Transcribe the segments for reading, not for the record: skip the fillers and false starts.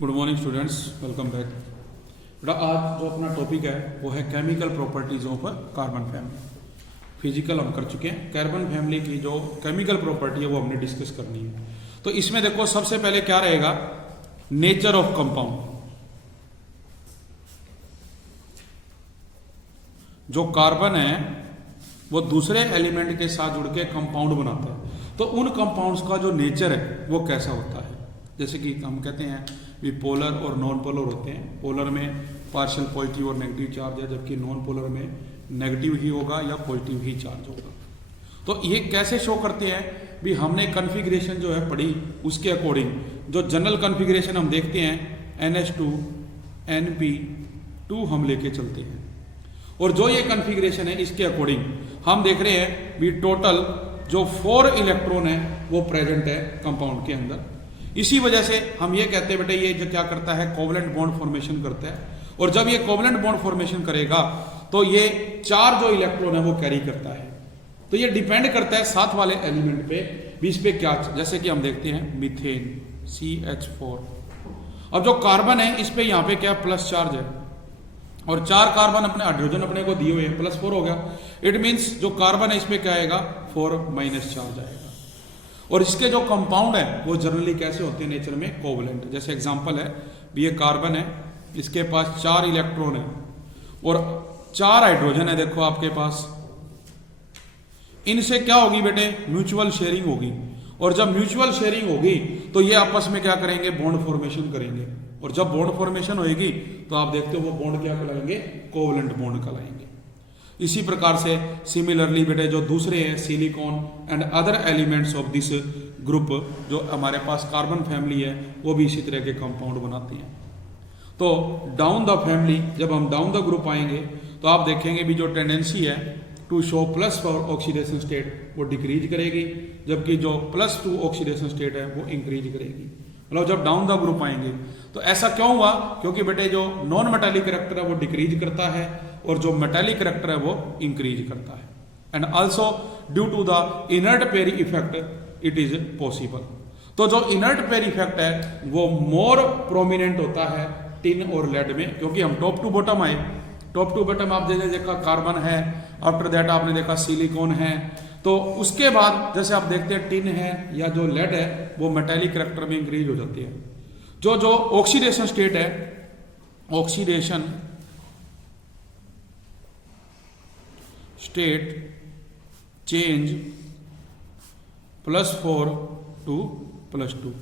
Good morning students, welcome back. बेटा आज जो अपना टॉपिक है वो है chemical properties of carbon family. Physical हम कर चुके हैं, कार्बन फैमिली की जो केमिकल प्रॉपर्टी है वो हमने डिस्कस करनी है। तो इसमें देखो सबसे पहले क्या रहेगा, नेचर ऑफ कंपाउंड। जो कार्बन है वो दूसरे एलिमेंट के साथ जुड़ के कंपाउंड बनाता है, तो उन कंपाउंड्स का जो नेचर है वो कैसा होता है। जैसे कि हम कहते हैं भी पोलर और नॉन पोलर होते हैं। पोलर में पार्शियल पॉजिटिव और नेगेटिव चार्ज है, जबकि नॉन पोलर में नेगेटिव ही होगा या पॉजिटिव ही चार्ज होगा। तो ये कैसे शो करते हैं भी, हमने कॉन्फ़िगरेशन जो है पढ़ी उसके अकॉर्डिंग जो जनरल कॉन्फ़िगरेशन हम देखते हैं NH2 NP2 हम लेके चलते हैं, और जो ये कॉन्फ़िगरेशन है इसके अकॉर्डिंग हम देख रहे हैं भी टोटल जो 4 इलेक्ट्रॉन है वो प्रेजेंट है कंपाउंड के अंदर। इसी वजह से हम ये कहते हैं बेटा ये जो क्या करता है, कोवलेंट बॉन्ड फॉर्मेशन करता है, और जब ये कोवलेंट बॉन्ड फॉर्मेशन करेगा तो ये 4 जो इलेक्ट्रॉन है वो कैरी करता है। तो ये डिपेंड करता है साथ वाले एलिमेंट पे भी, इस पे क्या, जैसे कि हम देखते हैं मीथेन CH4। अब जो कार्बन है इस पे यहाँ पे क्या प्लस चार्ज है, और 4 कार्बन अपने हाइड्रोजन अपने को दिए हुए हैं, +4 हो गया। इट मीन्स जो कार्बन है इस पे क्या आएगा, 4- चार्ज आएगा। और इसके जो कंपाउंड है वो जनरली कैसे होते हैं नेचर में, कोवलेंट। जैसे एग्जांपल है भी ये कार्बन है, इसके पास 4 इलेक्ट्रॉन है और 4 हाइड्रोजन है, देखो आपके पास। इनसे क्या होगी बेटे, म्यूचुअल शेयरिंग होगी, और जब म्यूचुअल शेयरिंग होगी तो ये आपस में क्या करेंगे, बॉन्ड फॉर्मेशन करेंगे, और जब बॉन्ड फॉर्मेशन होगी तो आप देखते हो वो बॉन्ड क्या कहलाएंगे, कोवलेंट बॉन्ड कहलाएंगे। इसी प्रकार से सिमिलरली बेटे जो दूसरे हैं silicon and other elements of this group, जो हमारे पास कार्बन फैमिली है, वो भी इसी तरह के कंपाउंड बनाते हैं। तो डाउन द फैमिली, जब हम डाउन द ग्रुप आएंगे तो आप देखेंगे भी जो टेंडेंसी है टू शो +4 ऑक्सीडेशन स्टेट वो डिक्रीज करेगी, जबकि जो +2 ऑक्सीडेशन स्टेट है वो इंक्रीज करेगी। मतलब जब डाउन द ग्रुप आएंगे तो ऐसा क्यों हुआ, क्योंकि बेटे जो नॉन मेटालिक करैक्टर है वो डिक्रीज करता है, और जो मेटालिक करैक्टर है वो इंक्रीज करता है। And also due to the inert pair effect it is possible. तो जो इनर्ट पेयर इफेक्ट है वो मोर प्रोमिनेंट होता है टिन और लेड में, क्योंकि हम टॉप टू बॉटम आए। टॉप टू बॉटम आप जैसे देखा कार्बन है, आफ्टर दैट आपने देखा सिलिकॉन है, तो उसके बाद जैसे आप देखते हैं टिन है या जो लेड है वो मेटालिक करैक्टर में इंक्रीज हो जाती है। जो ऑक्सीडेशन स्टेट है, ऑक्सीडेशन स्टेट चेंज +4 to +2,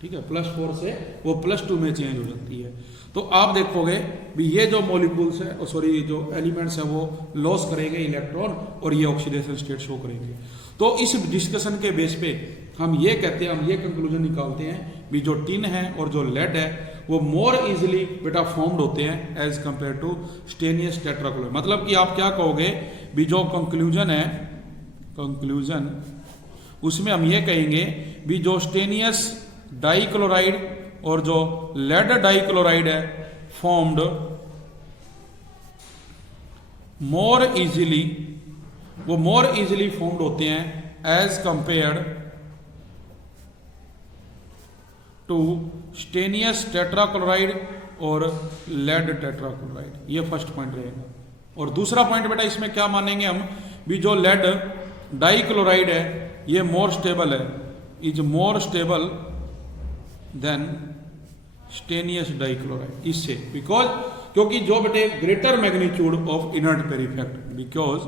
ठीक है, +4 से वो +2 में चेंज हो जाती है। तो आप देखोगे भी ये जो मॉलिक्यूल्स है, सॉरी जो एलिमेंट्स है वो लॉस करेंगे इलेक्ट्रॉन, और ये ऑक्सीडेशन स्टेट शो करेंगे। तो इस डिस्कशन के बेस पे हम ये कहते हैं, हम ये कंक्लूजन निकालते हैं भी जो टिन है और जो लेड है वो मोर इजीली बेटा फॉर्म्ड होते हैं एज कंपेयर टू स्टेनियस टेट्राक्लोराइड। मतलब कि आप क्या कहोगे भी जो कंक्लूजन है, कंक्लूजन उसमें हम ये कहेंगे भी जो स्टेनियस डाइक्लोराइड और जो लेड डाइक्लोराइड है फॉर्म्ड मोर इजीली, वो मोर इजीली फॉर्म्ड होते हैं एज कंपेयर्ड टू स्टेनियस टेट्राक्लोराइड और लेड टेट्राक्लोराइड। ये फर्स्ट पॉइंट रहेगा। और दूसरा पॉइंट बेटा इसमें क्या मानेंगे हम भी जो लेड डाइक्लोराइड है ये मोर स्टेबल है, is more stable than stannous dichloride. इससे बिकॉज, क्योंकि जो बेटे greater magnitude of inert pair effect, because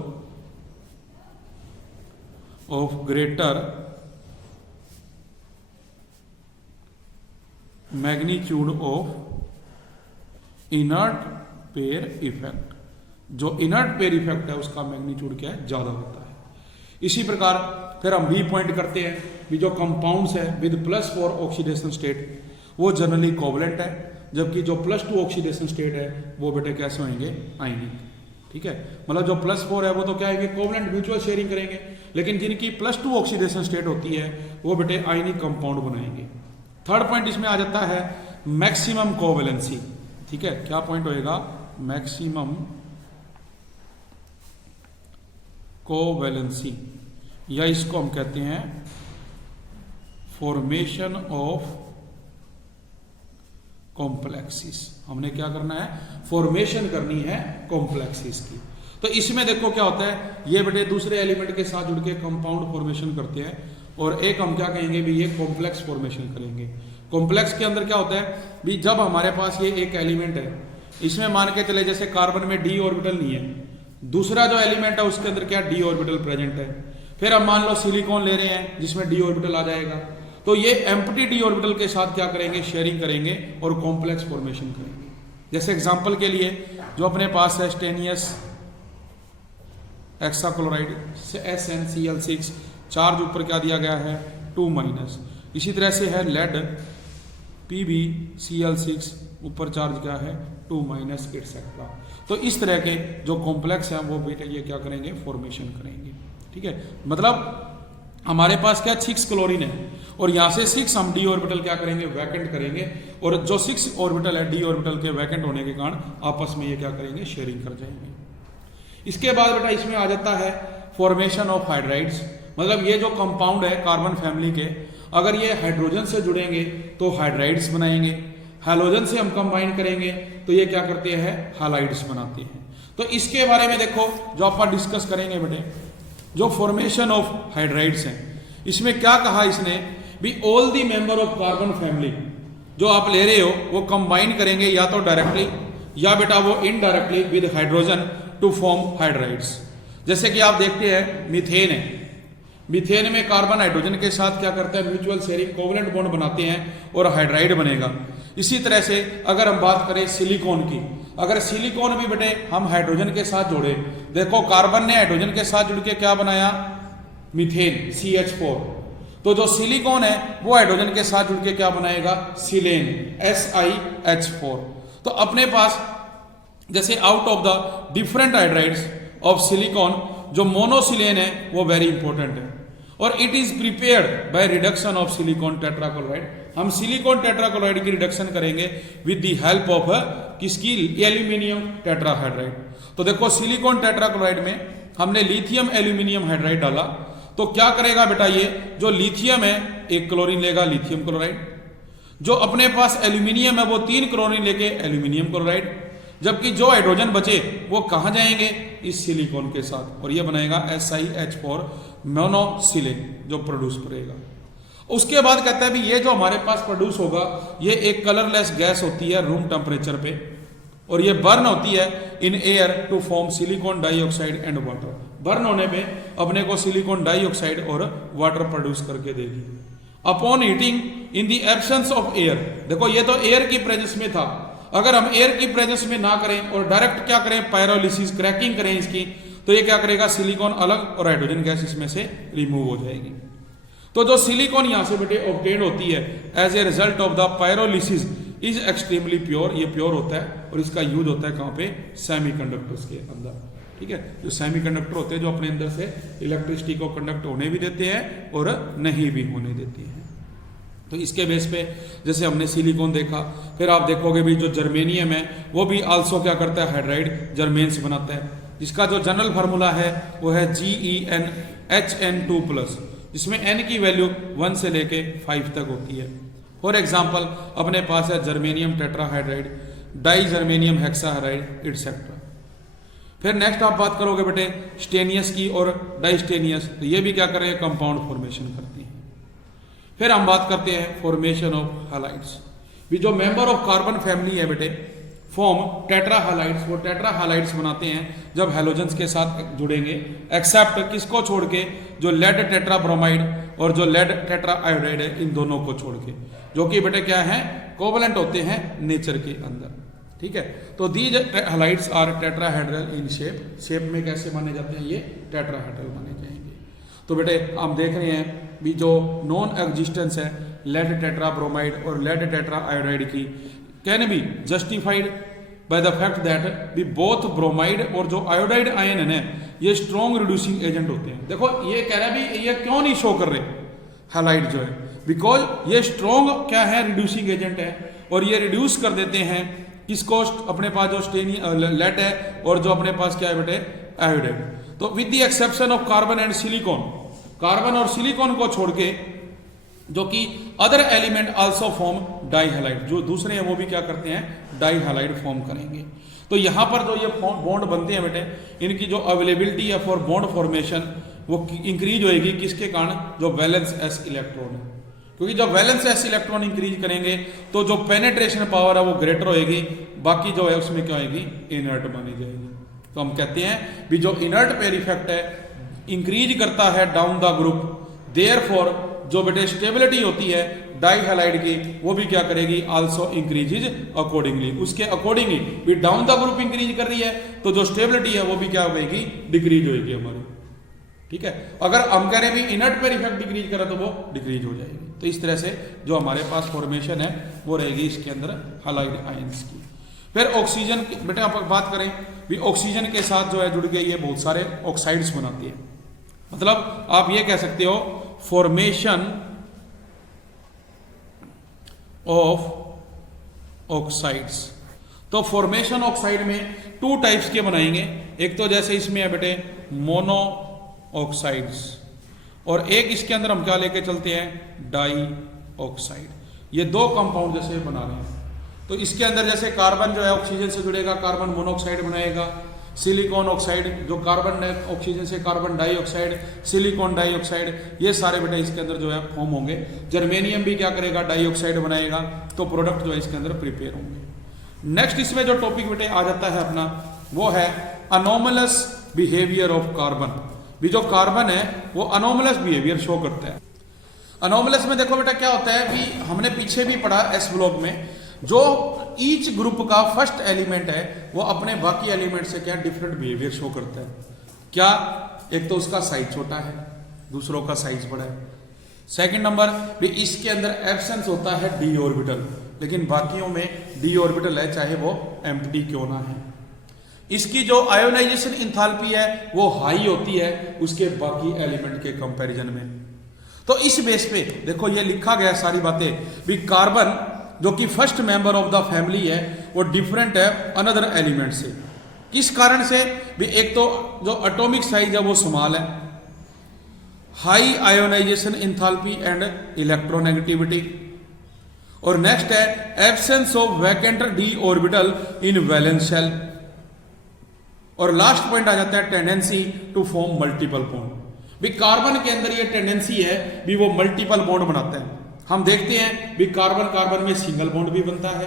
of greater magnitude of inert pair effect, जो इनर्ट पेयर इफेक्ट है उसका मैग्नीट्यूड क्या है, ज्यादा होता है। इसी प्रकार फिर हम भी पॉइंट करते हैं भी जो कंपाउंड्स है विद +4 ऑक्सीडेशन स्टेट वो जनरली कोवलेंट है, जबकि जो +2 ऑक्सीडेशन स्टेट है वो बेटे कैसे होंगे, आयनिक। ठीक है, मतलब जो +4 है वो तो क्या है, कोवलेंट म्यूचुअल शेयरिंग करेंगे, लेकिन जिनकी +2 ऑक्सीडेशन स्टेट होती है वो बेटे आयनिक कंपाउंड बनाएंगे। थर्ड पॉइंट इसमें आ जाता है मैक्सिमम कोवैलेंसी। ठीक है, क्या पॉइंट होएगा, मैक्सिमम कोवैलेंसी, या इसको हम कहते हैं फॉर्मेशन ऑफ कॉम्प्लेक्सिस। हमने क्या करना है, फॉर्मेशन करनी है कॉम्प्लेक्सिस की। तो इसमें देखो क्या होता है, ये बेटे दूसरे एलिमेंट के साथ जुड़ के कंपाउंड फॉर्मेशन करते हैं, और एक हम क्या कहेंगे भी, ये कॉम्प्लेक्स फॉर्मेशन करेंगे। कॉम्प्लेक्स के अंदर क्या होता है भी, जब हमारे पास ये एक एलिमेंट है, इसमें मान के चले जैसे कार्बन में डी ऑर्बिटल नहीं है, दूसरा जो एलिमेंट है उसके अंदर क्या डी ऑर्बिटल प्रेजेंट है। फिर हम मान लो सिलिकॉन ले रहे हैं जिसमें डी ऑर्बिटल आ जाएगा, तो ये एम्प्टी डी ऑर्बिटल के साथ क्या करेंगे, शेयरिंग करेंगे और कॉम्प्लेक्स फॉर्मेशन करेंगे। जैसे एग्जांपल के लिए जो अपने पास है स्टेनियस हेक्साक्लोराइड SnCl6, चार्ज ऊपर क्या दिया गया है 2-। इसी तरह से है लेड PbCl6, ऊपर चार्ज क्या है 2- एटसेट्रा। तो इस तरह के जो कॉम्प्लेक्स हैं वो बेटे ये क्या करेंगे, फॉर्मेशन करेंगे। ठीक है, मतलब हमारे पास क्या 6 क्लोरीन है, और यहाँ से 6 हम डी ऑर्बिटल क्या करेंगे, वैकेंट करेंगे, और जो 6 ऑर्बिटल है डी ऑर्बिटल के वैकेंट होने के कारण आपस में ये क्या करेंगे, शेयरिंग कर जाएंगे। इसके बाद बेटा इसमें आ जाता है फॉर्मेशन ऑफ हाइड्राइड्स, मतलब ये जो कंपाउंड है कार्बन फैमिली के, अगर ये हाइड्रोजन से जुड़ेंगे तो हाइड्राइड्स बनाएंगे, हैलोजन से हम कंबाइन करेंगे तो ये क्या करते हैं, हैलाइड्स बनाते हैं। तो इसके बारे में देखो जो आप डिस्कस करेंगे बेटे, जो फॉर्मेशन ऑफ हाइड्राइड्स हैं, इसमें क्या कहा इसने भी, all the member of carbon family जो आप ले रहे हो वो कंबाइन करेंगे या तो डायरेक्टली या बेटा वो indirectly with hydrogen to form hydrides. जैसे कि आप देखते हैं मीथेन है, मीथेन में कार्बन हाइड्रोजन के साथ क्या करता है, म्यूचुअल शेयरिंग कोवलेंट बॉन्ड बनाते हैं और हाइड्राइड बनेगा। इसी तरह से अगर हम बात करें सिलिकॉन की, अगर सिलिकॉन भी बेटे हम हाइड्रोजन के साथ जोड़े, देखो कार्बन ने हाइड्रोजन के साथ जुड़ के क्या बनाया, मीथेन CH4, तो जो सिलिकॉन है वो हाइड्रोजन के साथ जुड़ के क्या बनाएगा, सिलेन SiH4। तो अपने पास जैसे out of the different hydrides of silicon जो मोनोसिलेन है वो वेरी इंपॉर्टेंट है, और it is prepared by reduction of silicon tetrachloride. हम सिलिकॉन टेट्राक्लोराइड की रिडक्शन करेंगे विद द हेल्प ऑफ किसकी, एल्यूमिनियम टेट्राहाइड्राइड। तो देखो सिलिकॉन टेट्राक्लोराइड में हमने लिथियम एल्यूमिनियम हाइड्राइड डाला, तो क्या करेगा बेटा, ये जो लिथियम है 1 क्लोरीन लेगा लिथियम क्लोराइड, जो अपने पास एल्यूमिनियम है वो 3 क्लोरीन लेके एल्यूमिनियम क्लोराइड, जबकि जो हाइड्रोजन बचे वो कहां जाएंगे, इस सिलिकॉन के साथ, और ये बनाएगा SiH4 मोनोसिलेन जो प्रोड्यूस करेगा। उसके बाद कहता है भी ये जो हमारे पास प्रोड्यूस होगा ये एक कलरलेस गैस होती है रूम टेम्परेचर पे, और ये बर्न होती है in air to form silicon dioxide and water. Burn होने पे अपने को सिलिकॉन डाइऑक्साइड और वाटर प्रोड्यूस करके देगी। Upon heating in the absence of air, देखो ये तो एयर की प्रेजेंस में था, अगर हम एयर की प्रेजेंस में ना करें और डायरेक्ट क्या करें, पायरोलिसिस क्रैकिंग करें इसकी, तो ये क्या करेगा, सिलिकॉन अलग और हाइड्रोजन गैस इसमें से रिमूव हो जाएगी। तो जो सिलिकॉन यहां से बेटे ऑब्टेन होती है as a result of the pyrolysis is extremely pure, ये प्योर होता है, और इसका यूज होता है कहां पे, सेमीकंडक्टर्स के अंदर। ठीक है, जो सेमीकंडक्टर होते हैं जो अपने अंदर से इलेक्ट्रिसिटी को कंडक्ट होने भी देते हैं और नहीं भी होने देते हैं। तो इसके बेस पे जैसे हमने सिलिकॉन देखा, फिर आप देखोगे भी जो जर्मेनियम है वो भी आल्सो क्या करता है, हाइड्राइड जर्मेन्स बनाता है, जिसका जो जनरल फार्मूला है वो है GeNHN2+, जिसमें N की वैल्यू 1 से लेके 5 तक होती है। फॉर एग्जाम्पल अपने पास है जर्मेनियम टेट्राहाइड्राइड, डाई जर्मेनियम हेक्साहाइड्राइड एटसेट्रा। फिर नेक्स्ट आप बात करोगे बेटे स्टेनियस की और डाइस्टेनियस, तो ये भी क्या करेंगे, कंपाउंड फॉर्मेशन करते हैं। फिर हम बात करते हैं फॉर्मेशन ऑफ हैलाइड्स, भी जो मेंबर ऑफ कार्बन फैमिली है बेटे फॉर्म टेट्रा हैलाइड्स, वो टेट्रा हैलाइड्स बनाते हैं जब हैलोजेंस के साथ जुड़ेंगे, एक्सेप्ट किसको छोड़ के, जो लेड टेट्रा ब्रोमाइड और जो लेड टेट्रा आयोडाइड है, इन दोनों को छोड़ के, जो कि बेटे क्या है, कोवलेंट होते हैं नेचर के अंदर। ठीक है, तो these halides are tetrahedral in shape में कैसे माने जाते हैं, ये टेट्राहेड्रल माने जाएंगे। तो बेटे हम देख रहे हैं भी जो नॉन एग्जिस्टेंस है लेड टेट्रा ब्रोमाइड और लेड टेट्रा आयोडाइड की can be justified by the fact that भी बोथ ब्रोमाइड और जो आयोडाइड आयन है ये स्ट्रॉन्ग रिड्यूसिंग एजेंट होते हैं। देखो ये कह रहा है भी ये क्यों नहीं शो कर रहे हैलाइड जो है, बिकॉज ये स्ट्रॉन्ग क्या है, रिड्यूसिंग एजेंट है, और ये रिड्यूस कर देते हैं किसको, अपने पास जो लेड है और जो अपने पास क्या है बेटे, आयोडाइड। तो with the exception of carbon and silicon, carbon और सिलिकॉन को छोड़ के जो कि other element also form dihalide, जो दूसरे हैं वो भी क्या करते हैं, डाई हैलाइड फॉर्म करेंगे। तो यहाँ पर जो ये बॉन्ड बनते हैं बेटे, इनकी जो अवेलेबिलिटी है फॉर बॉन्ड फॉर्मेशन वो इंक्रीज होएगी, किसके कारण, जो वैलेंस एस इलेक्ट्रॉन है, क्योंकि जब वैलेंस एस इलेक्ट्रॉन इंक्रीज करेंगे तो जो पेनेट्रेशन पावर है वो ग्रेटर होएगी, बाकी जो है उसमें क्या होएगी, इनर्ट बनी जाएगी। तो हम कहते हैं भी जो इनर्ट पेयर इफेक्ट है इंक्रीज करता है डाउन द ग्रुप, देयरफॉर जो बेटे स्टेबिलिटी होती है डाई हैलाइड की वो भी क्या करेगी, आल्सो इंक्रीजेज अकॉर्डिंगली, उसके अकॉर्डिंगली भी डाउन द ग्रुप इंक्रीज कर रही है तो जो स्टेबिलिटी है वो भी क्या होगी, डिक्रीज होगी हमारी। ठीक है, अगर हम कह रहे हैं भी इनर्ट पेयर इफेक्ट डिक्रीज करा तो वो डिक्रीज हो जाएगी। तो इस तरह से जो हमारे पास फॉर्मेशन है वो रहेगी इसके अंदर हैलाइड आयंस की। फिर ऑक्सीजन बेटा आप बात करें भी ऑक्सीजन के साथ जो है जुड़ गई है बहुत सारे ऑक्साइड्स बनाती है, मतलब आप ये कह सकते हो फॉर्मेशन ऑफ ऑक्साइड्स। तो फॉर्मेशन ऑक्साइड में 2 टाइप्स के बनाएंगे, एक तो जैसे इसमें है बेटे मोनो ऑक्साइड्स और एक इसके अंदर हम क्या लेके चलते हैं, डाई ऑक्साइड। ये 2 कंपाउंड जैसे बना रहे हैं, तो इसके अंदर जैसे कार्बन जो है ऑक्सीजन से जुड़ेगा, कार्बन मोनोऑक्साइड बनाएगा, सिलिकॉन ऑक्साइड जो कार्बन ऑक्सीजन से कार्बन डाइऑक्साइड, सिलिकॉन डाइऑक्साइड, ये सारे बेटा इसके अंदर जो है फॉर्म होंगे। जर्मेनियम भी क्या करेगा, डाइऑक्साइड बनाएगा, तो प्रोडक्ट जो है इसके अंदर प्रिपेयर होंगे। नेक्स्ट इसमें जो टॉपिक बेटे आ जाता है अपना वो है अनोमलस बिहेवियर ऑफ कार्बन। भी जो कार्बन है वो अनोमलस बिहेवियर शो करता है। अनोमलस में देखो बेटा क्या होता है, भी हमने पीछे भी पढ़ा एस ब्लॉक में, जो ईच ग्रुप का फर्स्ट एलिमेंट है वो अपने बाकी एलिमेंट से क्या डिफरेंट बिहेवियर शो करता है। क्या, एक तो उसका साइज छोटा है, दूसरों का साइज बड़ा है। सेकंड नंबर भी इसके अंदर एब्सेंस होता है डी ऑर्बिटल, लेकिन बाकियों में डी ऑर्बिटल है चाहे वो एम्प्टी क्यों ना है। इसकी जो आयोनाइजेशन इंथैल्पी है वो हाई होती है उसके बाकी एलिमेंट के कंपैरिजन में। तो इस बेस पे देखो ये लिखा गया सारी बातें भी कार्बन जो कि first member of the family है वो डिफरेंट है अनदर एलिमेंट से। किस कारण से भी, एक तो जो एटॉमिक साइज है वो स्मॉल है, high ionization enthalpy and electronegativity, और नेक्स्ट है absence of vacant D orbital in valence shell, और लास्ट पॉइंट आ जाता है tendency to form multiple bond. भी कार्बन के अंदर ये टेंडेंसी है भी वो मल्टीपल बॉन्ड बनाते हैं। हम देखते हैं भी कार्बन कार्बन में सिंगल बॉन्ड भी बनता है,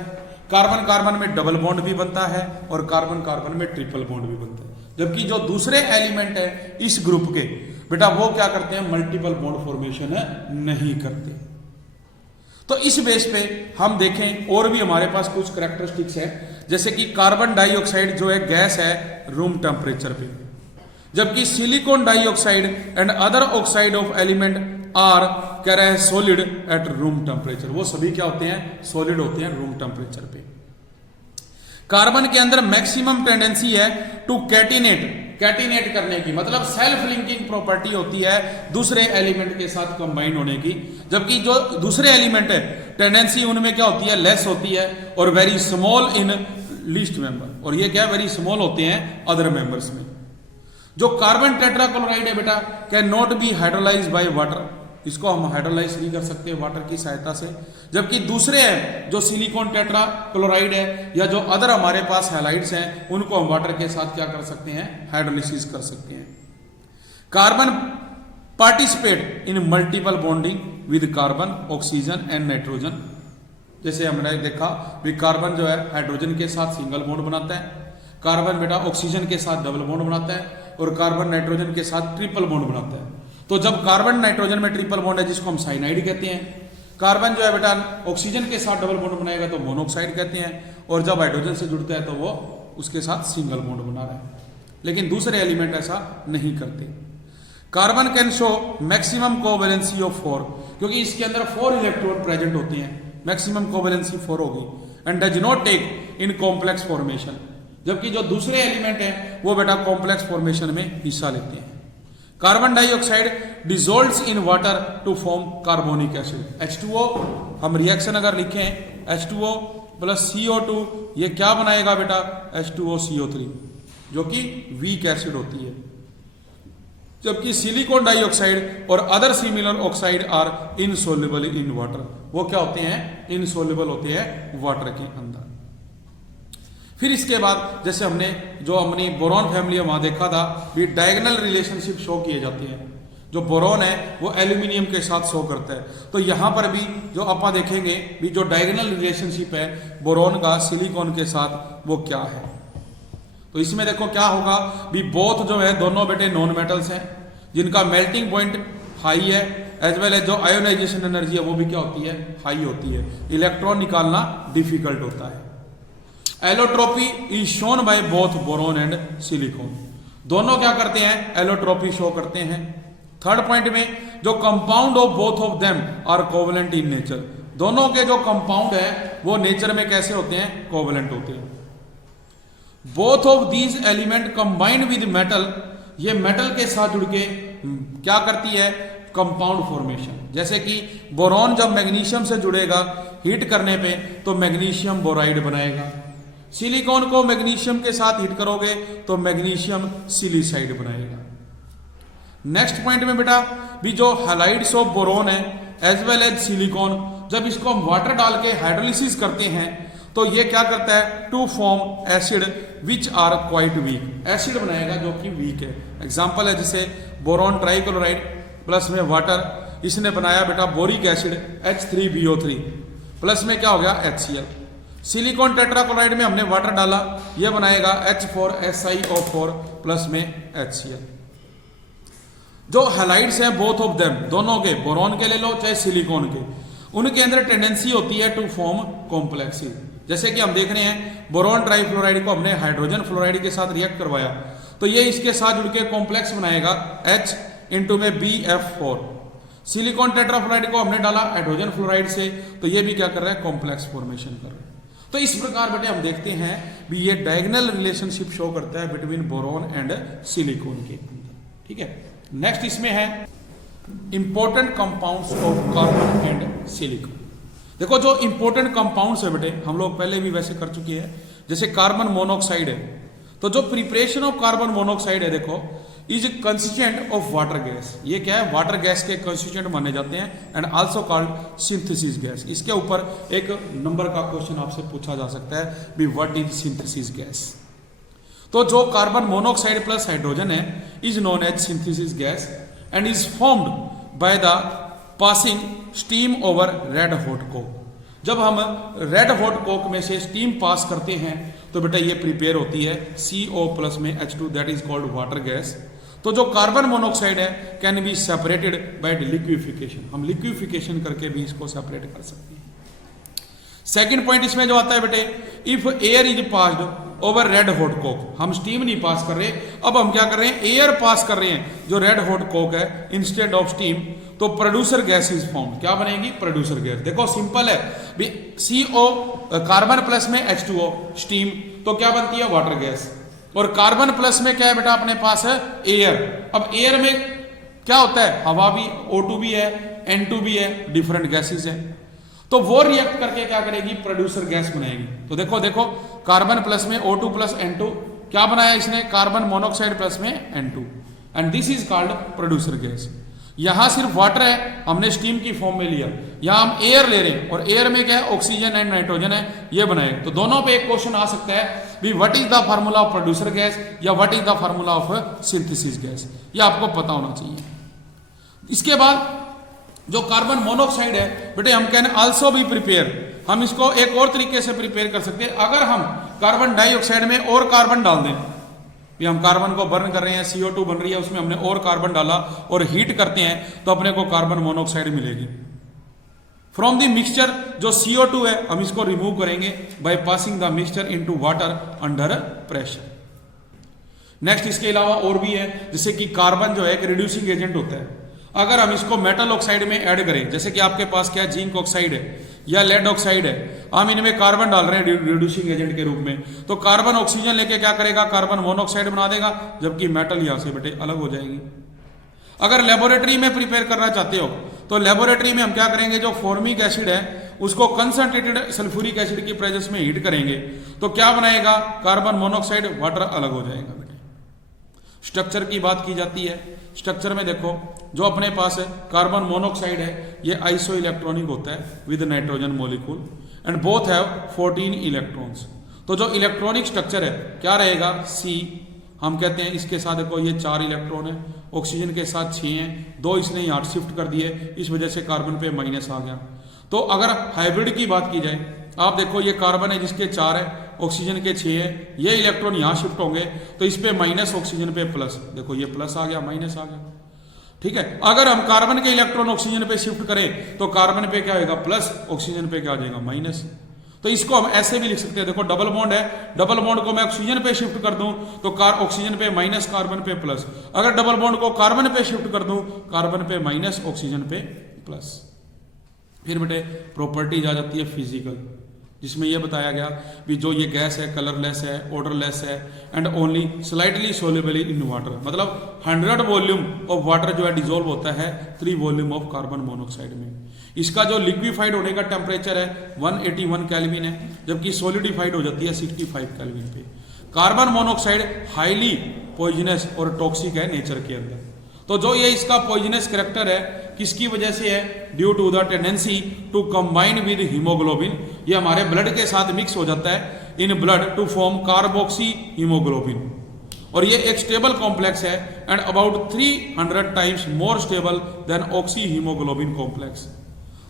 कार्बन कार्बन में डबल बॉन्ड भी बनता है, और कार्बन कार्बन में ट्रिपल बॉन्ड भी बनता है। जबकि जो दूसरे एलिमेंट है इस ग्रुप के बेटा वो क्या करते हैं, मल्टीपल बॉन्ड फॉर्मेशन नहीं करते। तो इस बेस पे हम देखें और भी हमारे पास कुछ करैक्टरिस्टिक्स है, जैसे कि कार्बन डाइऑक्साइड जो है गैस है रूम टेम्परेचर पे, जबकि silicon dioxide and other oxide of element are कह रहे हैं सॉलिड एट रूम टेम्परेचर। वो सभी क्या होते हैं, सॉलिड होते हैं रूम टेम्परेचर पे। कार्बन के अंदर मैक्सिमम टेंडेंसी है टू कैटिनेट करने की, मतलब सेल्फ लिंकिंग प्रॉपर्टी होती है दूसरे एलिमेंट के साथ कंबाइन होने की, जबकि जो दूसरे एलिमेंट है टेंडेंसी उनमें क्या होती है, लेस होती है और very small in least member, और ये क्या वेरी स्मॉल होते हैं अदर मेंबर्स में। जो कार्बन टेट्राक्लोराइड है बेटा can not be hydrolysed by water, इसको हम हाइड्रोलाइज नहीं कर सकते वाटर की सहायता से, जबकि दूसरे हैं जो सिलिकॉन टेट्राक्लोराइड है या जो अदर हमारे पास हैलाइड्स हैं उनको हम वाटर के साथ क्या कर सकते हैं, हाइड्रोलिसिस कर सकते हैं। Carbon participate in multiple bonding with carbon, oxygen and nitrogen. जैसे हमने देखा भी कार्बन जो है हाइड्रोजन के साथ सिंगल बॉन्ड बनाता है, कार्बन बेटा ऑक्सीजन के साथ डबल बॉन्ड बनाता है, और कार्बन नाइट्रोजन के साथ ट्रिपल बॉन्ड बनाता है। तो जब कार्बन नाइट्रोजन में ट्रिपल बॉन्ड है जिसको हम साइनाइड कहते हैं, कार्बन जो है बेटा ऑक्सीजन के साथ डबल बॉन्ड बनाएगा तो मोनोऑक्साइड कहते हैं, और जब हाइड्रोजन से जुड़ता है तो वो उसके साथ सिंगल बॉन्ड बना रहा है। लेकिन दूसरे एलिमेंट ऐसा नहीं करते। Carbon can show maximum covalency of 4, क्योंकि इसके अंदर 4 इलेक्ट्रॉन प्रेजेंट होते हैं, मैक्सिमम कोवैलेंसी 4 होगी, and does not take in complex formation, जबकि जो दूसरे एलिमेंट हैं वो बेटा कॉम्प्लेक्स फॉर्मेशन में हिस्सा लेते हैं। Carbon dioxide dissolves in water to form carbonic acid H2O। हम रिएक्शन अगर लिखें H2O प्लस CO2, ये क्या बनाएगा बेटा, H2O CO3, जो कि वीक एसिड होती है। जबकि सिलिकॉन डाइऑक्साइड और other similar oxide are insoluble in water, वो क्या होते हैं, इनसोल्युबल होते हैं वाटर के अंदर। फिर इसके बाद जैसे हमने जो अपनी बोरॉन फैमिली वहां देखा था भी डायगोनल रिलेशनशिप शो किए जाते हैं। जो बोरॉन है वो एल्यूमिनियम के साथ शो करता है। तो यहां पर भी जो आप देखेंगे भी जो डायगोनल रिलेशनशिप है बोरॉन का सिलिकॉन के साथ वो क्या है। तो इसमें देखो क्या होगा भी बोथ जो है दोनों बेटे नॉन मेटल्स हैं जिनका मेल्टिंग पॉइंट हाई है, एज वेल एज जो आयोनाइजेशन एनर्जी है वो भी क्या होती है, हाई होती है। इलेक्ट्रॉन निकालना डिफिकल्ट होता है। Allotropy is shown by both boron and silicon. दोनों क्या करते हैं, एलोट्रोपी शो करते हैं। थर्ड पॉइंट में जो compound of both of them are covalent in nature. दोनों के जो कंपाउंड है वो नेचर में कैसे होते हैं, कोवेलेंट होते हैं। Both of these element combined with metal, ये मेटल के साथ जुड़ के क्या करती है, कंपाउंड फॉर्मेशन। जैसे कि बोरॉन जब मैग्नीशियम से जुड़ेगा हीट करने पे तो मैग्नीशियम बोराइड बनाएगा। सिलिकॉन को मैग्नीशियम के साथ हीट करोगे तो मैग्नीशियम सिलिसाइड बनाएगा। नेक्स्ट पॉइंट में बेटा भी जो हैलाइड्स ऑफ बोरॉन है एज वेल एज सिलिकॉन, जब इसको हम वाटर डाल के हाइड्रोलिसिस करते हैं तो ये क्या करता है, to form acid which are quite weak. Acid बनाएगा जो कि वीक है। एग्जांपल है जैसे बोरॉन ट्राइक्लोराइड प्लस में वाटर, इसने बनाया बेटा बोरिक एसिड H3BO3 प्लस में क्या हो गया HCl। सिलिकॉन टेट्राक्लोराइड में हमने वाटर डाला, यह बनाएगा H4SiO4 प्लस में HCl। जो हैलाइड्स हैं बोथ ऑफ देम, दोनों के, बोरॉन के ले लो चाहे सिलिकॉन के, उनके अंदर टेंडेंसी होती है टू फॉर्म कॉम्प्लेक्सेस। जैसे कि हम देख रहे हैं बोरॉन ट्राइफ्लोराइड को हमने हाइड्रोजन फ्लोराइड के साथ रिएक्ट करवाया तो ये इसके साथ जुड़ के कॉम्प्लेक्स बनाएगा H इंटू में BF4। सिलिकॉन टेट्राफ्लोराइड को हमने डाला हाइड्रोजन फ्लोराइड से तो ये भी क्या कर रहा है, कॉम्प्लेक्स फॉर्मेशन कर रहा है। तो इस प्रकार बेटे हम देखते हैं भी ये डायगोनल रिलेशनशिप शो करता है बिटवीन बोरॉन एंड सिलिकॉन के अंदर। ठीक है, नेक्स्ट इसमें है important compounds of carbon and silicon. देखो जो इंपॉर्टेंट कंपाउंड्स है बेटे हम लोग पहले भी वैसे कर चुके हैं, जैसे कार्बन मोनोऑक्साइड है तो जो प्रिपरेशन ऑफ कार्बन मोनोऑक्साइड है देखो is constituent of water gas. ये क्या है, वाटर गैस के कंस्टिट्यूएंट माने जाते हैं and also called synthesis gas. इसके ऊपर एक नंबर का क्वेश्चन आपसे पूछा जा सकता है भी व्हाट इज सिंथेसिस गैस। तो जो कार्बन मोनोऑक्साइड प्लस हाइड्रोजन है is known as synthesis gas and is formed by the passing steam over red hot coke. जब हम रेड हॉट कोक में से स्टीम पास करते हैं तो बेटा ये प्रिपेयर होती है CO प्लस में H2 that is called water gas. तो जो कार्बन मोनोऑक्साइड है can be separated by liquefaction, हम लिक्विफिकेशन करके भी इसको सेपरेट कर सकते हैं। सेकंड पॉइंट इसमें जो आता है बेटे, if air is passed over red hot Coke, हम स्टीम नहीं पास कर रहे, अब हम क्या कर रहे हैं, एयर पास कर रहे हैं जो रेड हॉट कोक है इंस्टेड ऑफ स्टीम, तो प्रोड्यूसर गैस इज फॉर्म। क्या बनेगी, प्रोड्यूसर गैस। देखो सिंपल है भी CO कार्बन प्लस में H2O स्टीम, तो क्या बनती है, वाटर गैस। और कार्बन प्लस में क्या है बेटा अपने पास है एयर। अब एयर में क्या होता है, हवा भी, O2 भी है, N2 भी है, डिफरेंट गैसेस है। तो वो रिएक्ट करके क्या करेगी, प्रोड्यूसर गैस बनाएगी। तो देखो देखो कार्बन प्लस में O2 प्लस N2 क्या बनाया इसने, कार्बन मोनोऑक्साइड प्लस में N2 and this is called producer gas. यहां सिर्फ वाटर है, हमने स्टीम की फॉर्म में लिया, यहां हम एयर ले रहे हैं और एयर में क्या है, ऑक्सीजन एंड नाइट्रोजन है, ये बनाए। तो दोनों पे एक क्वेश्चन आ सकता है भी what is the formula of producer gas या what is the formula of synthesis gas, ये आपको पता होना चाहिए। इसके बाद जो कार्बन मोनोऑक्साइड है बेटे हम कैन आल्सो बी प्रिपेयर, हम इसको एक और तरीके से प्रिपेयर कर सकते हैं। अगर हम कार्बन डाइऑक्साइड में और कार्बन डाल दें, भी हम कार्बन को बर्न कर रहे हैं, CO2 बन रही है, उसमें हमने और कार्बन डाला और हीट करते हैं तो अपने को कार्बन मोनोऑक्साइड मिलेगी। फ्रॉम द मिक्सचर जो CO2 है हम इसको रिमूव करेंगे by passing the mixture into water under pressure. Next इसके अलावा और भी है, जैसे कि कार्बन जो है एक रिड्यूसिंग एजेंट होता है। अगर हम इसको मेटल ऑक्साइड में ऐड करें, जैसे कि आपके पास क्या जिंक ऑक्साइड है या लेड ऑक्साइड है, हम इनमें कार्बन डाल रहे हैं रिड्यूसिंग एजेंट के रूप में, तो कार्बन ऑक्सीजन लेके क्या करेगा, कार्बन मोनोऑक्साइड बना देगा, जबकि मेटल यहां से बेटे अलग हो जाएगी। अगर लेबोरेटरी में प्रिपेयर करना चाहते हो तो लेबोरेटरी में हम क्या करेंगे, जो फॉर्मिक एसिड है उसको कंसंट्रेटेड सल्फ्यूरिक एसिड की प्रेजेंस में हीट करेंगे तो क्या बनाएगा, कार्बन मोनोऑक्साइड, वाटर अलग हो जाएगा बेटे। स्ट्रक्चर की बात की जाती है। स्ट्रक्चर में देखो जो अपने पास है कार्बन मोनोऑक्साइड है, ये आइसो इलेक्ट्रॉनिक होता है with nitrogen molecule and both have 14 electrons. तो जो इलेक्ट्रॉनिक स्ट्रक्चर है क्या रहेगा, सी हम कहते हैं। इसके साथ देखो ये 4 इलेक्ट्रॉन है, ऑक्सीजन के साथ 6 हैं, 2 इसने यहाँ शिफ्ट कर दिए, इस वजह से कार्बन पे माइनस आ गया। तो अगर हाइब्रिड की बात की जाए, आप देखो ये कार्बन है जिसके 4 है, ऑक्सीजन के 6 है, ये इलेक्ट्रॉन यहाँ शिफ्ट होंगे तो इस पे माइनस, ऑक्सीजन पे प्लस, देखो ये प्लस आ गया, माइनस आ गया। ठीक है, अगर हम कार्बन के इलेक्ट्रॉन ऑक्सीजन पे शिफ्ट करें तो कार्बन पे क्या होगा प्लस, ऑक्सीजन पे क्या आ जाएगा माइनस। तो इसको हम ऐसे भी लिख सकते हैं, देखो डबल बॉन्ड है, डबल बॉन्ड को मैं ऑक्सीजन पे शिफ्ट कर दूं तो ऑक्सीजन पे माइनस, कार्बन पे प्लस। अगर डबल बॉन्ड को कार्बन पे शिफ्ट कर दूं, कार्बन पे माइनस, ऑक्सीजन पे प्लस। फिर बेटे प्रॉपर्टीज आ जाती है फिजिकल, जिसमें यह बताया गया भी जो ये गैस है कलरलेस है, ऑडरलेस है and only slightly soluble in water, मतलब 100 वॉल्यूम ऑफ वाटर जो है डिजोल्व होता है 3 वॉल्यूम ऑफ कार्बन मोनोऑक्साइड में। इसका जो लिक्विफाइड होने का टेम्परेचर है 181 केल्विन है, जबकि सोलिडिफाइड हो जाती है 65 केल्विन पे। कार्बन मोनोऑक्साइड हाईली पॉइजनस और टॉक्सिक है नेचर के अंदर। तो जो ये इसका पॉइजनस कैरेक्टर है किसकी वजह से है, due to the tendency to combine with hemoglobin, ये हमारे ब्लड के साथ मिक्स हो जाता है in blood to form carboxy hemoglobin, और ये एक स्टेबल कॉम्प्लेक्स है and about 300 times more stable than oxy hemoglobin complex.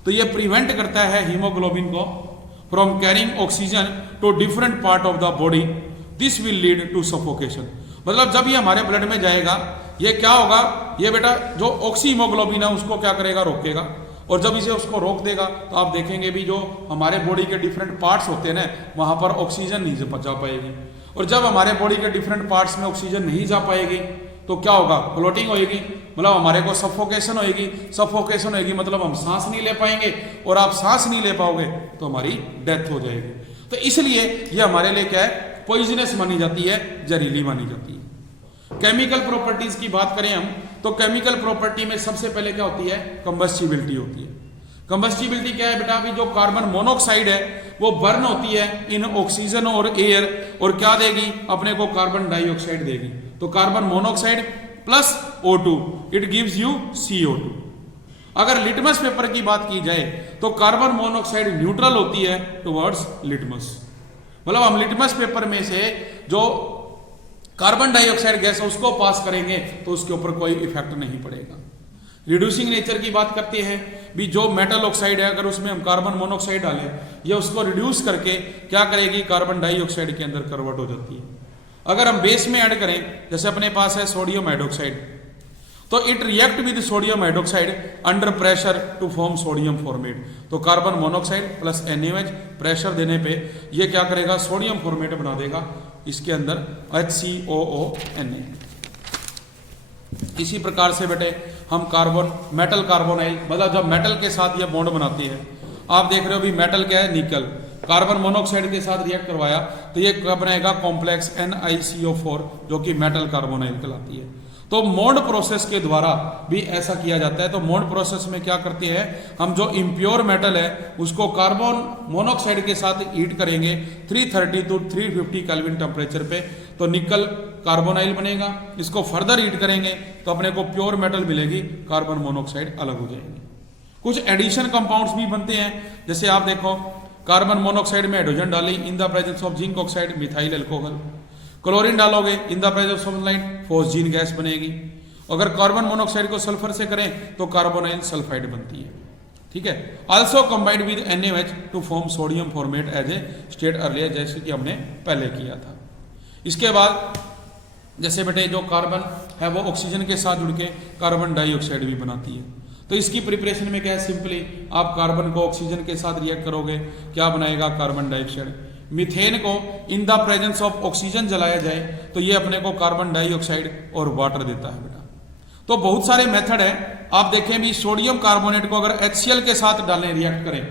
तो ये प्रिवेंट करता है हीमोग्लोबिन को from carrying oxygen to different part of the body, this will lead to suffocation. मतलब जब ये हमारे ब्लड में जाएगा ये क्या होगा, ये बेटा जो ऑक्सी हीमोग्लोबिन है उसको क्या करेगा, रोकेगा, और जब इसे उसको रोक देगा तो आप देखेंगे भी जो हमारे बॉडी के डिफरेंट पार्ट्स होते हैं ना वहां पर ऑक्सीजन नहीं जा पाएगी, और जब हमारे बॉडी के डिफरेंट पार्ट्स में ऑक्सीजन नहीं जा पाएगी तो क्या होगा, फ्लोटिंग होएगी, मतलब हमारे को सफोकेशन होएगी। सफोकेशन होएगी मतलब हम सांस नहीं ले पाएंगे, और आप सांस नहीं ले पाओगे तो हमारी डेथ हो जाएगी। तो इसलिए ये हमारे लिए क्या है, पॉइजनस मानी जाती है, जहरीली मानी जाती है। केमिकल प्रॉपर्टीज की बात करें हम तो केमिकल प्रॉपर्टी में सबसे पहले क्या होती है, कंबस्टिबिलिटी होती है। कंबस्टिबिलिटी क्या है बेटा, अभी जो कार्बन मोनोऑक्साइड है वो बर्न होती है इन ऑक्सीजन और एयर, और क्या देगी अपने को, कार्बन डाइऑक्साइड देगी। तो carbon monoxide plus O2 it gives you CO2। अगर लिटमस पेपर की बात की जाए तो कार्बन मोनोऑक्साइड न्यूट्रल होती है टुवर्ड्स लिटमस, मतलब हम लिटमस पेपर में से जो कार्बन डाइऑक्साइड गैस है उसको पास करेंगे तो उसके ऊपर कोई इफेक्ट नहीं पड़ेगा। रिड्यूसिंग नेचर की बात करते हैं भी, जो मेटल ऑक्साइड है अगर उसमें हम कार्बन मोनोऑक्साइड डालें ये उसको रिड्यूस करके क्या करेगी, कार्बन डाइऑक्साइड के अंदर कन्वर्ट हो जाती है। अगर हम बेस में ऐड करें, जैसे अपने पास है सोडियम हाइड्रोक्साइड, तो it react with sodium hydroxide under pressure to form sodium formate. तो carbon monoxide plus NaOH pressure देने पे ये क्या करेगा, सोडियम फॉर्मेट बना देगा इसके अंदर HCOONA। इसी प्रकार से बेटे हम कार्बन मेटल कार्बोनाइल, मतलब जब मेटल के साथ ये बॉन्ड बनाते हैं, आप देख रहे हो भी मेटल क्या है, निकल, कार्बन मोनोऑक्साइड के साथ रिएक्ट करवाया तो ये क्या बनाएगा, कॉम्प्लेक्स NiCO4 जो कि मेटल कार्बोनाइल कहलाती है। तो मोल्ड प्रोसेस के द्वारा भी ऐसा किया जाता है। तो मोल्ड प्रोसेस में क्या करते हैं हम, जो इम्प्योर मेटल है उसको कार्बन मोनोऑक्साइड के साथ हीट करेंगे 330 to 350 केल्विन टेम्परेचर पे, तो निकल कार्बोनाइल बनेगा। इसको फर्दर हीट करेंगे तो अपने को प्योर मेटल मिलेगी, कार्बन मोनोऑक्साइड अलग हो जाएगी। कुछ एडिशन कंपाउंड्स भी बनते हैं, जैसे आप देखो कार्बन मोनोऑक्साइड में हाइड्रोजन डाली in the presence of zinc oxide methyl alcohol, chlorine डालोगे in the presence of sunlight phosgene gas बनेगी। अगर कार्बन मोनोऑक्साइड को सल्फर से करें तो कार्बोनाइल सल्फाइड बनती है। ठीक है, also combined with NaOH to form sodium formate as a state earlier, जैसे कि हमने पहले किया था। इसके बाद जैसे बेटे जो कार्बन है वो ऑक्सीजन के साथ जुड़ के कार्बन डाइऑक्साइड भी बनाती है। तो इसकी प्रिपरेशन में क्या है, सिंपली आप कार्बन को ऑक्सीजन के साथ रिएक्ट करोगे, क्या बनाएगा, कार्बन डाइऑक्साइड। मीथेन को इन द प्रेजेंस ऑफ ऑक्सीजन जलाया जाए तो ये अपने को कार्बन डाइऑक्साइड और वाटर देता है बेटा। तो बहुत सारे मेथड है, आप देखें भी सोडियम कार्बोनेट को अगर HCl के साथ डालें, रिएक्ट करें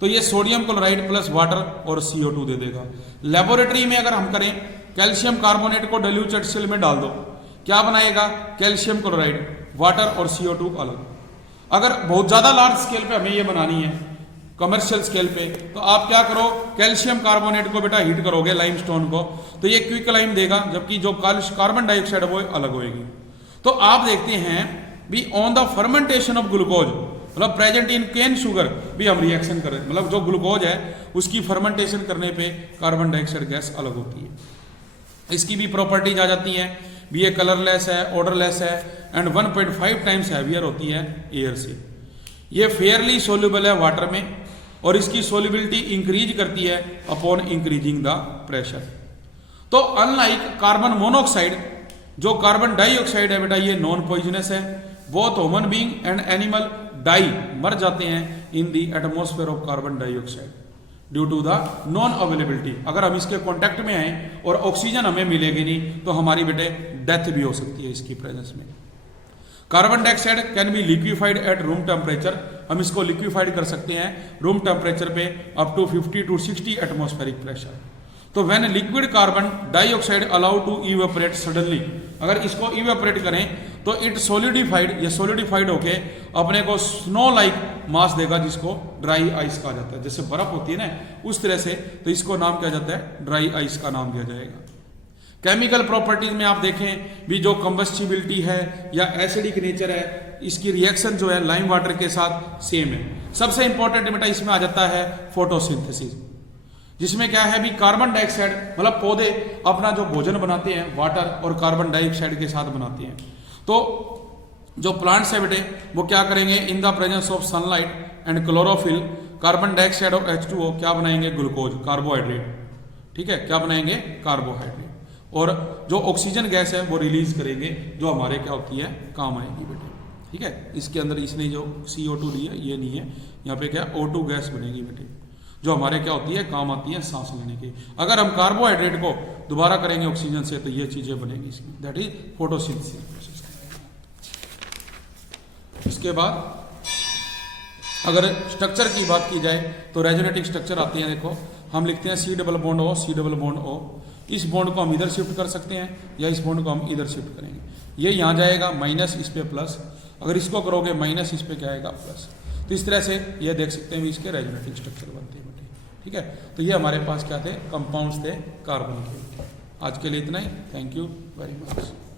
तो ये सोडियम क्लोराइड प्लस वाटर और CO2 दे देगा। लेबोरेटरी में अगर हम करें कैल्शियम कार्बोनेट को डाइल्यूट HCl में डाल दो, क्या बनाएगा, कैल्शियम क्लोराइड, वाटर और CO2 अलग। अगर बहुत ज्यादा लार्ज स्केल पे हमें ये बनानी है कमर्शियल स्केल पे, तो आप क्या करो, कैल्शियम कार्बोनेट को बेटा हीट करोगे लाइमस्टोन को, तो ये क्विक लाइम देगा, जबकि जो कार्बन डाइऑक्साइड वो अलग होएगी। तो आप देखते हैं भी on the fermentation of glucose, मतलब प्रेजेंट इन केन शुगर भी हम रिएक्शन करें, मतलब जो ग्लूकोज है उसकी फर्मेंटेशन करने पे कार्बन डाइऑक्साइड गैस अलग होती है। इसकी भी प्रॉपर्टीज आ जाती हैं भी, ये कलरलेस है, ऑर्डरलेस है एंड 1.5 टाइम्स हैवियर होती है एयर से। ये फेयरली सोल्यूबल है वाटर में और इसकी सोल्यूबिलिटी इंक्रीज करती है अपॉन इंक्रीजिंग द प्रेशर। तो अनलाइक कार्बन मोनोऑक्साइड, जो कार्बन डाइऑक्साइड है बेटा ये नॉन पॉइजनस है, both human being and animal die, मर जाते हैं in the atmosphere of carbon dioxide due to the non availability. अगर हम इसके कांटेक्ट में आए और ऑक्सीजन हमें मिलेगी नहीं तो हमारी बेटे डेथ भी हो सकती है इसकी प्रेजेंस में। Carbon dioxide can be liquefied at room temperature, हम इसको लिक्विफाइड कर सकते हैं रूम टेम्परेचर पे up to 50 to 60 atmospheric pressure. तो when liquid carbon dioxide allow to evaporate suddenly, अगर इसको इवेपोरेट करें तो इट सोलिडिफाइड, ये सोलिडिफाइड होके अपने को स्नो लाइक मास देगा जिसको ड्राई आइस कहा जाता है, जैसे बर्फ होती है ना उस तरह से, तो इसको नाम क्या जाता है, ड्राई आइस का नाम दिया जाएगा। केमिकल प्रॉपर्टीज में आप देखें भी जो कंबस्टिबिलिटी है या एसिडिक नेचर है, इसकी रिएक्शन जो है लाइम वाटर के साथ सेम है। सबसे इंपॉर्टेंट बेटा इसमें आ जाता है फोटोसिंथेसिस, जिसमें क्या है भी कार्बन डाइऑक्साइड, मतलब पौधे अपना जो भोजन बनाते हैं वाटर और कार्बन डाइऑक्साइड के साथ बनाते हैं। तो जो प्लांट्स है बेटे वो क्या करेंगे, इन the presence of sunlight and chlorophyll carbon dioxide और H2O क्या बनाएंगे, ग्लूकोज, कार्बोहाइड्रेट, ठीक है, क्या बनाएंगे, कार्बोहाइड्रेट, और जो ऑक्सीजन गैस है वो रिलीज करेंगे जो हमारे क्या होती है, काम आएगी बेटे, ठीक है। इसके अंदर इसने जो CO2 ली है ये नहीं है, यहाँ पे क्या O2 गैस बनेगी बेटे, जो हमारे क्या होती है, काम आती है सांस लेने की। अगर हम कार्बोहाइड्रेट को दोबारा करेंगे ऑक्सीजन से तो ये चीजें बनेगी इसमें, दैट इज फोटोसिंथेसिस प्रोसेस। इसके बाद अगर स्ट्रक्चर की बात की जाए तो रेजोनेटिक स्ट्रक्चर आती है, देखो हम लिखते हैं C double bond O, C double bond O। इस बॉन्ड को हम इधर शिफ्ट कर सकते हैं या इस बॉन्ड को हम इधर शिफ्ट करेंगे, ये यहाँ जाएगा माइनस, इस पे प्लस, अगर इसको करोगे माइनस, इस पे क्या आएगा, प्लस। तो इस तरह से ये देख सकते हैं इसके रेजोनेटिक स्ट्रक्चर बनते हैं, ठीक है। तो ये हमारे पास क्या थे, कंपाउंड्स थे कार्बन के। आज के लिए इतना ही, थैंक यू वेरी मच।